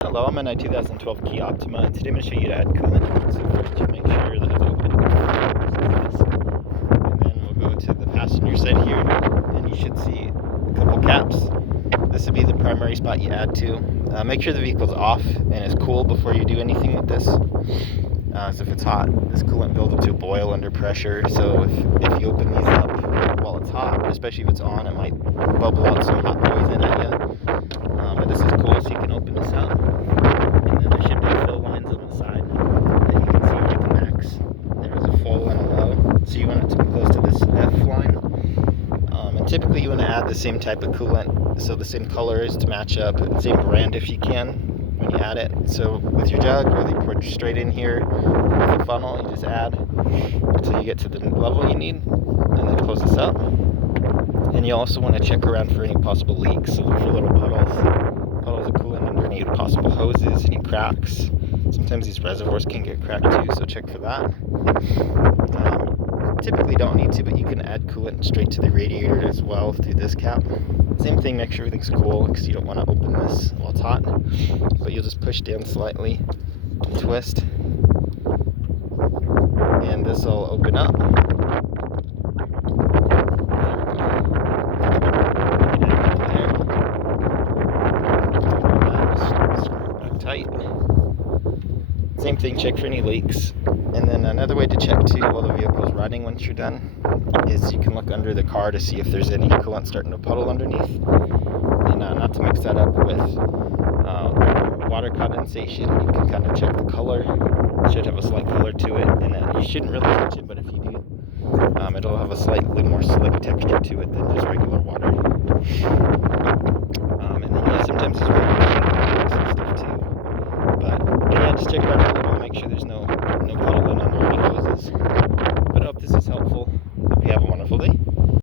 Hello, I'm in a 2012 Kia Optima, and today I'm going to show you to add coolant. So first you make sure the hood's open, and then we'll go to the passenger side here, and you should see a couple caps. This would be the primary spot you add to. Make sure the vehicle's off and is cool before you do anything with this. So if it's hot, this coolant builds up to a boil under pressure, so if you open these up while it's hot, especially if it's on, it might bubble out some hot poison at you. But this is cool, so you can open this up, and then there should be fill lines on the side that you can see right the max. There is a full and a low, so you want it to be close to this F line. And typically you want to add the same type of coolant, so the same colors to match up, same brand if you can when you add it. So with your jug, whether you pour straight in here with the funnel, you just add until you get to the level you need, and then close this up. And you also want to check around for any possible leaks, so look for little puddles of coolant underneath, possible hoses, any cracks. Sometimes these reservoirs can get cracked too, so check for that. Typically don't need to, but you can add coolant straight to the radiator as well through this cap. Same thing, make sure everything's cool, because you don't want to open this while it's hot. But you'll just push down slightly and twist, and this will open up. Tight. Same thing, check for any leaks. And then another way to check too while the vehicle's running once you're done is you can look under the car to see if there's any coolant starting to puddle underneath. And not to mix that up with water condensation, you can kind of check the color. It should have a slight color to it, and you shouldn't really touch it, but if you do, it'll have a slightly more slick texture to it than just regular water. And then sometimes it's really good stuff too. But yeah, just check around a little, make sure there's no puddles.